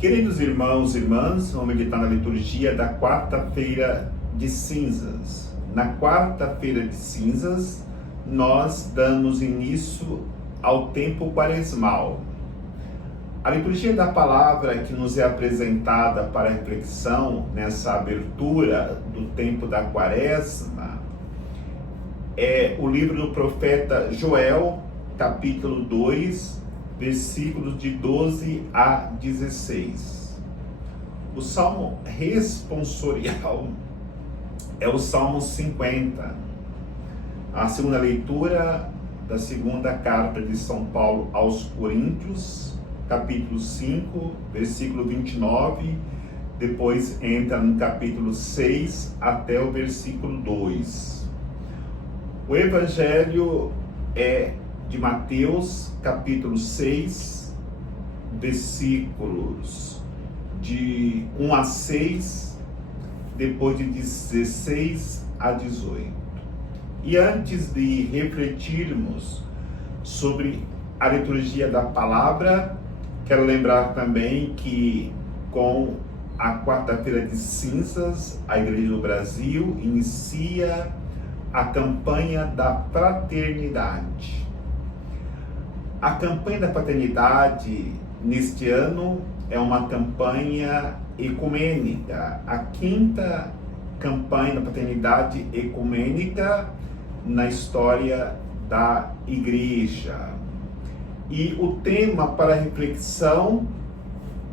Queridos irmãos e irmãs, vamos meditar na liturgia da quarta-feira de cinzas. Na quarta-feira de cinzas, nós damos início ao tempo quaresmal. A liturgia da palavra que nos é apresentada para reflexão nessa abertura do tempo da quaresma é o livro do profeta Joel, capítulo 2, versículos de 12 a 16. O salmo responsorial é o Salmo 50. A segunda leitura da segunda carta de São Paulo aos Coríntios, capítulo 5, versículo 29, depois entra no capítulo 6 até o versículo 2. O evangelho é de Mateus, capítulo 6, versículos de 1 a 6, depois de 16 a 18. E antes de refletirmos sobre a liturgia da palavra, quero lembrar também que com a quarta-feira de cinzas, a Igreja do Brasil inicia a campanha da fraternidade. A campanha da fraternidade neste ano é uma campanha ecumênica, a quinta campanha da fraternidade ecumênica na história da Igreja. E o tema para reflexão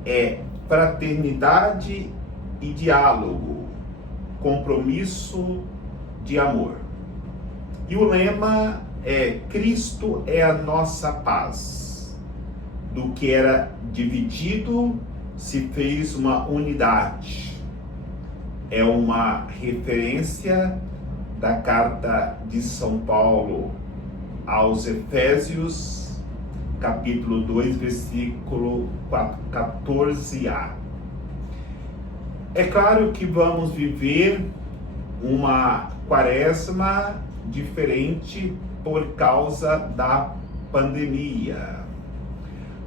é fraternidade e diálogo, compromisso de amor. E o lema é: Cristo é a nossa paz. Do que era dividido se fez uma unidade. É uma referência da carta de São Paulo aos Efésios, capítulo 2, versículo 14a. É claro que vamos viver uma quaresma diferente por causa da pandemia.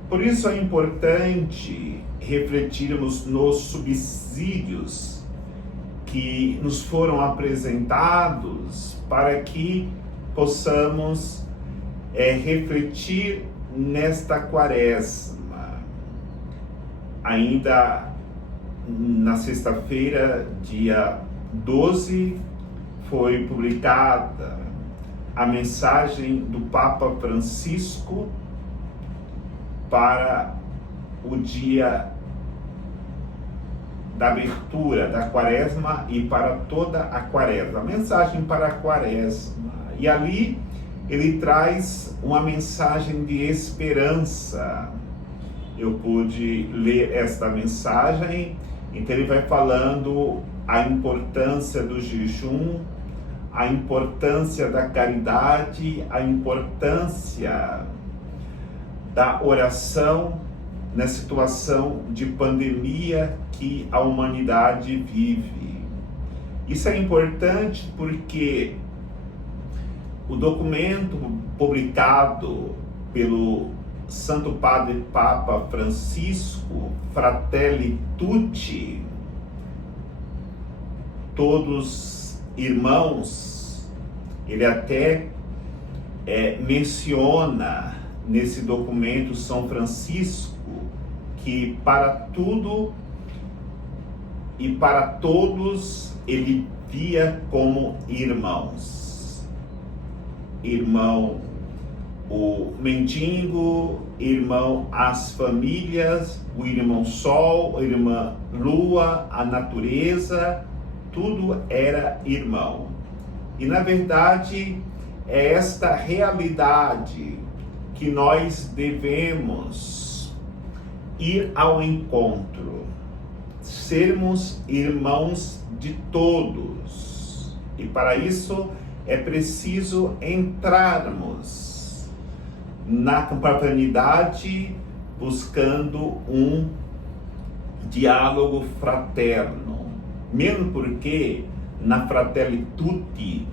Por isso é importante refletirmos nos subsídios que nos foram apresentados para que possamos refletir nesta quaresma. Ainda na sexta-feira, dia 12, foi publicada a mensagem do Papa Francisco para o dia da abertura da quaresma e para toda a quaresma. A mensagem para a quaresma. E ali ele traz uma mensagem de esperança. Eu pude ler esta mensagem, então ele vai falando a importância do jejum, a importância da caridade, a importância da oração na situação de pandemia que a humanidade vive. Isso é importante porque o documento publicado pelo Santo Padre Papa Francisco, Fratelli Tutti, todos irmãos, ele até menciona nesse documento São Francisco que para tudo e para todos ele via como irmãos. Irmão o mendigo, irmão as famílias, o irmão sol, a irmã lua, a natureza, tudo era irmão. E na verdade é esta realidade que nós devemos ir ao encontro, sermos irmãos de todos. E para isso é preciso entrarmos na fraternidade buscando um diálogo fraterno. Mesmo porque na Fratelli Tutti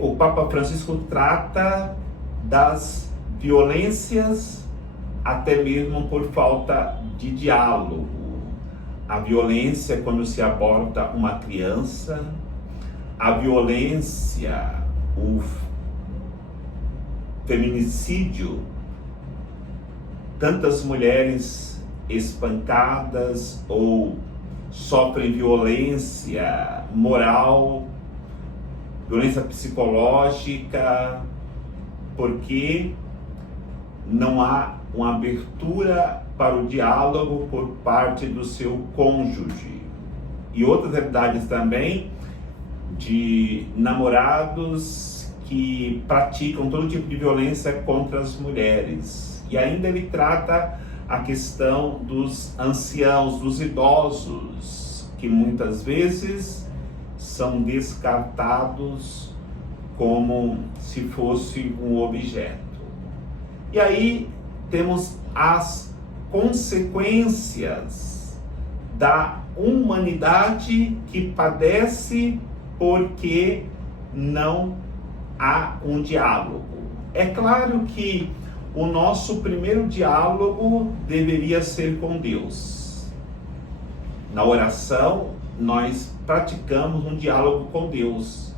o Papa Francisco trata das violências até mesmo por falta de diálogo. A violência quando se aborta uma criança, a violência, o feminicídio, tantas mulheres espancadas ou sofrem violência moral, violência psicológica, porque não há uma abertura para o diálogo por parte do seu cônjuge. E outras realidades também de namorados que praticam todo tipo de violência contra as mulheres. E ainda ele trata a questão dos anciãos, dos idosos, que muitas vezes são descartados como se fosse um objeto. E aí temos as consequências da humanidade que padece porque não há um diálogo. É claro que o nosso primeiro diálogo deveria ser com Deus. Na oração, nós praticamos um diálogo com Deus.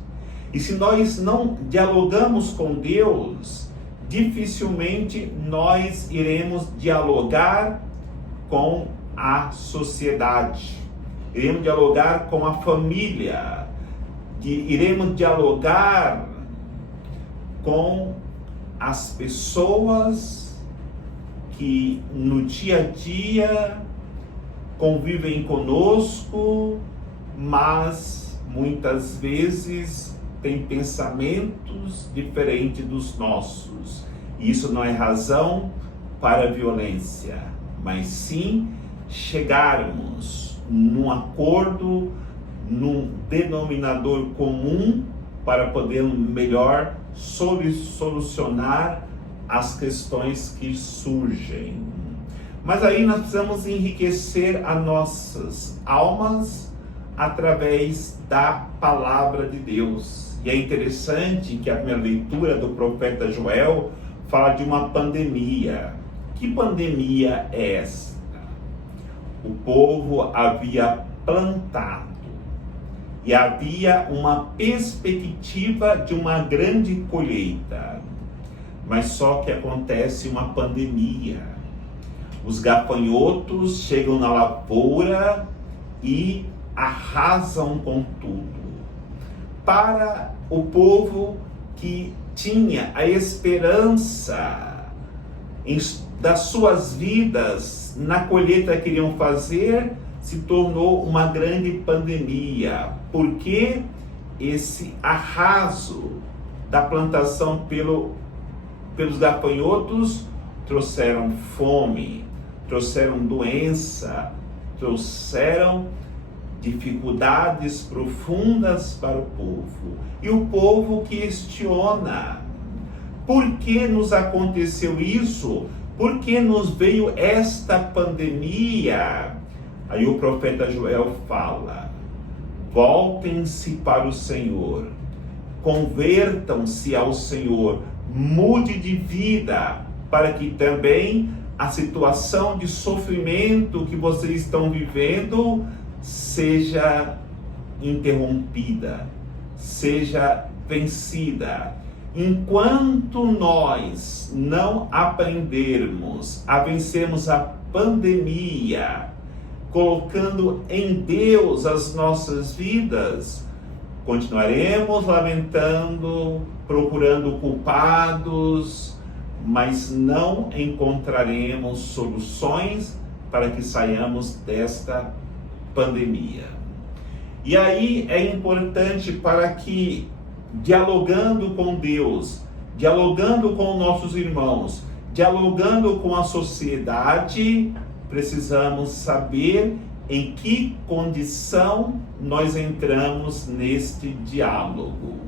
E se nós não dialogamos com Deus, dificilmente nós iremos dialogar com a sociedade, iremos dialogar com a família, iremos dialogar com as pessoas que no dia a dia convivem conosco, mas muitas vezes têm pensamentos diferentes dos nossos. Isso não é razão para a violência, mas sim chegarmos num acordo, num denominador comum para podermos melhor solucionar as questões que surgem. Mas aí nós precisamos enriquecer as nossas almas através da palavra de Deus. E é interessante que a primeira leitura do profeta Joel fala de uma pandemia. Que pandemia é esta? O povo havia plantado e havia uma perspectiva de uma grande colheita, mas só que acontece uma pandemia. Os gafanhotos chegam na lavoura e arrasam com tudo. Para o povo que tinha a esperança das suas vidas na colheita que iriam fazer, se tornou uma grande pandemia, porque esse arraso da plantação pelos gafanhotos trouxeram fome, trouxeram doença, trouxeram dificuldades profundas para o povo. E o povo questiona: por que nos aconteceu isso? Por que nos veio esta pandemia? Aí o profeta Joel fala: voltem-se para o Senhor, convertam-se ao Senhor, mude de vida, para que também a situação de sofrimento que vocês estão vivendo seja interrompida, seja vencida. Enquanto nós não aprendermos a vencermos a pandemia, colocando em Deus as nossas vidas, continuaremos lamentando, procurando culpados, mas não encontraremos soluções para que saiamos desta pandemia. E aí é importante para que, dialogando com Deus, dialogando com nossos irmãos, dialogando com a sociedade, precisamos saber em que condição nós entramos neste diálogo.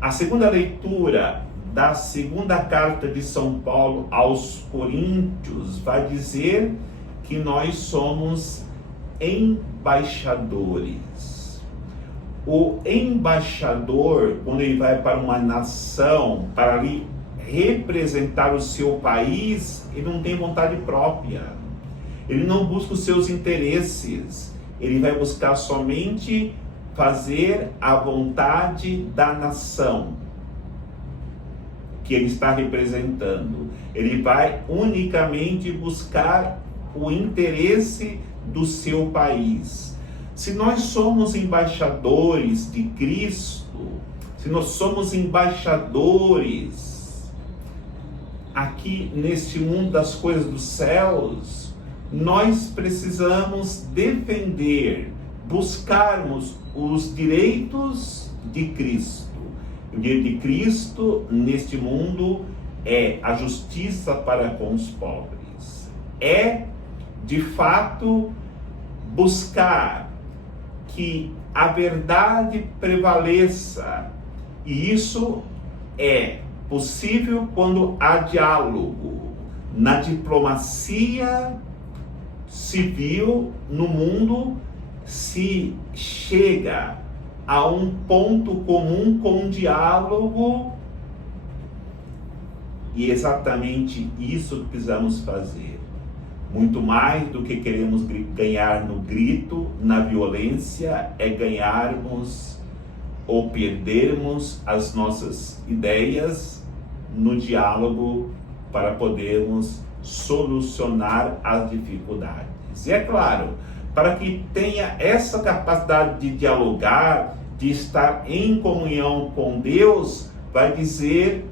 A segunda leitura da segunda carta de São Paulo aos Coríntios vai dizer que nós somos embaixadores. O embaixador, quando ele vai para uma nação, para ali representar o seu país, ele não tem vontade própria. Ele não busca os seus interesses. Ele vai buscar somente fazer a vontade da nação que ele está representando. Ele vai unicamente buscar o interesse do seu país. Se nós somos embaixadores de Cristo, se nós somos embaixadores aqui neste mundo das coisas dos céus, nós precisamos defender, buscarmos os direitos de Cristo. O direito de Cristo neste mundo é a justiça para com os pobres. É, de fato, buscar que a verdade prevaleça. E isso é possível quando há diálogo. Na diplomacia civil, no mundo, se chega a um ponto comum com diálogo, e é exatamente isso que precisamos fazer. Muito mais do que queremos ganhar no grito, na violência, é ganharmos ou perdermos as nossas ideias no diálogo para podermos solucionar as dificuldades. E é claro, para que tenha essa capacidade de dialogar, de estar em comunhão com Deus, vai dizer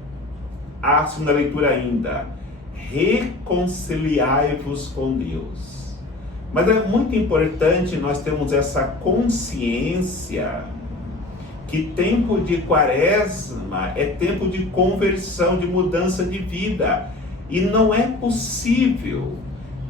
a segunda leitura ainda: reconciliai-vos com Deus. Mas é muito importante nós termos essa consciência que tempo de quaresma é tempo de conversão, de mudança de vida. E não é possível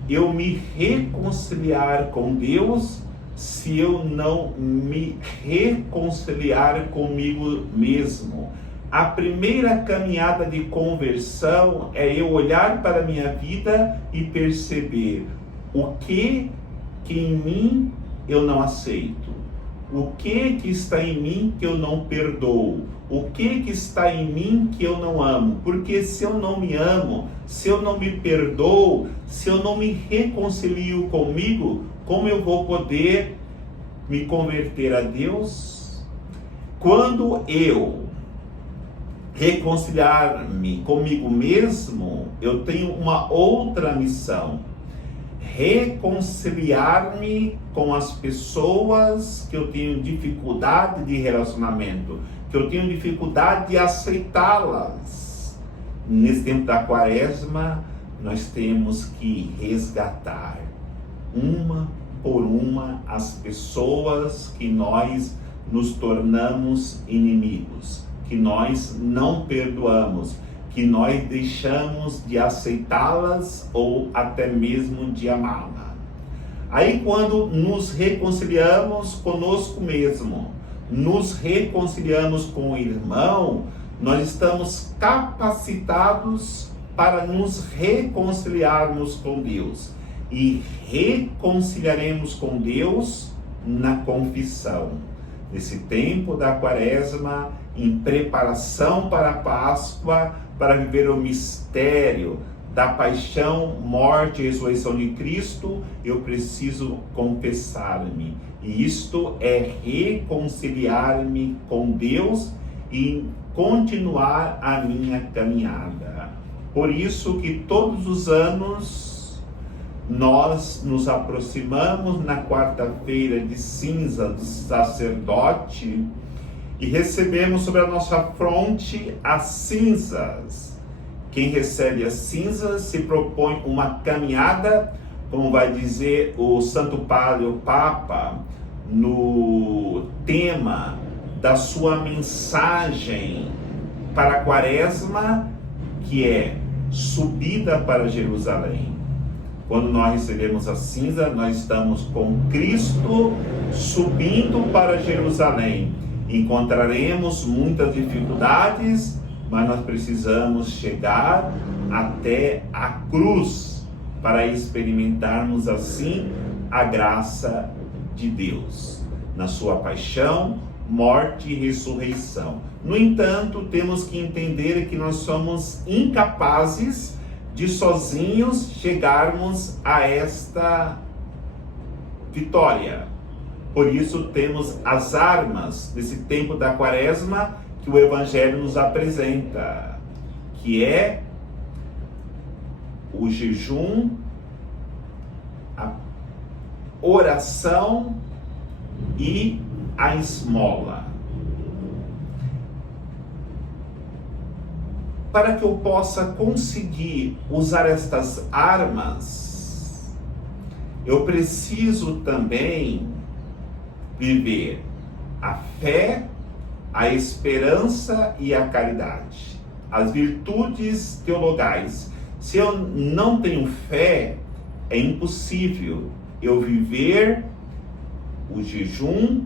eu me reconciliar com Deus se eu não me reconciliar comigo mesmo. A primeira caminhada de conversão é eu olhar para a minha vida e perceber o que em mim eu não aceito, o que está em mim que eu não perdoo, o que está em mim que eu não amo. Porque se eu não me amo, se eu não me perdoo, se eu não me reconcilio comigo, como eu vou poder me converter a Deus? Quando eu reconciliar-me comigo mesmo, eu tenho uma outra missão: reconciliar-me com as pessoas que eu tenho dificuldade de relacionamento, que eu tenho dificuldade de aceitá-las. Nesse tempo da quaresma, nós temos que resgatar uma por uma as pessoas que nós nos tornamos inimigos, que nós não perdoamos, que nós deixamos de aceitá-las ou até mesmo de amá-la. Aí, quando nos reconciliamos conosco mesmo, nos reconciliamos com o irmão, nós estamos capacitados para nos reconciliarmos com Deus. E reconciliaremos com Deus na confissão. Nesse tempo da quaresma, em preparação para a Páscoa, para viver o mistério da paixão, morte e ressurreição de Cristo, eu preciso confessar-me. E isto é reconciliar-me com Deus e continuar a minha caminhada. Por isso que todos os anos nós nos aproximamos na quarta-feira de cinza do sacerdote e recebemos sobre a nossa fronte as cinzas. Quem recebe as cinzas se propõe uma caminhada, como vai dizer o Santo Padre, o Papa, no tema da sua mensagem para a quaresma, que é subida para Jerusalém. Quando nós recebemos a cinza, nós estamos com Cristo subindo para Jerusalém. Encontraremos muitas dificuldades, mas nós precisamos chegar até a cruz para experimentarmos assim a graça de Deus. Na sua paixão, morte e ressurreição. No entanto, temos que entender que nós somos incapazes de sozinhos chegarmos a esta vitória. Por isso temos as armas desse tempo da Quaresma que o Evangelho nos apresenta, que é o jejum, a oração e a esmola. Para que eu possa conseguir usar estas armas, eu preciso também viver a fé, a esperança e a caridade, as virtudes teologais. Se eu não tenho fé, é impossível eu viver o jejum,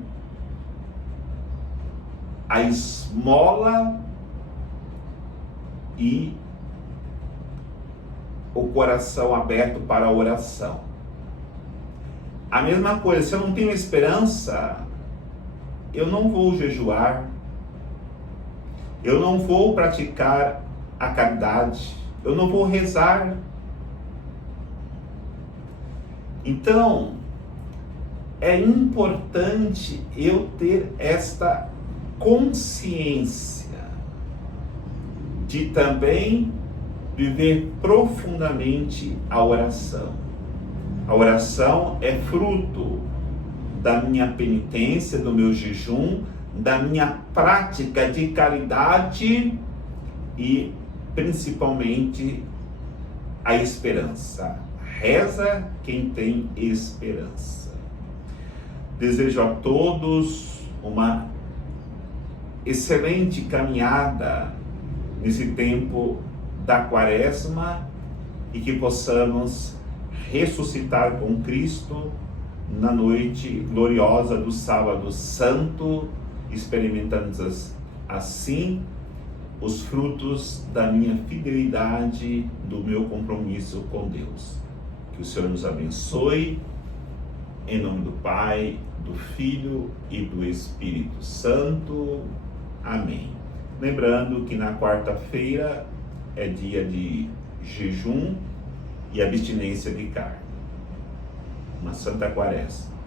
a esmola e o coração aberto para a oração. A mesma coisa, se eu não tenho esperança, eu não vou jejuar, eu não vou praticar a caridade, eu não vou rezar. Então, é importante eu ter esta consciência de também viver profundamente a oração. A oração é fruto da minha penitência, do meu jejum, da minha prática de caridade e principalmente a esperança. Reza quem tem esperança. Desejo a todos uma excelente caminhada nesse tempo da Quaresma e que possamos ressuscitar com Cristo na noite gloriosa do Sábado Santo, experimentando assim os frutos da minha fidelidade, do meu compromisso com Deus. Que o Senhor nos abençoe, em nome do Pai, do Filho e do Espírito Santo. Amém. Lembrando que na quarta-feira é dia de jejum e abstinência de carne. Uma Santa Quaresma.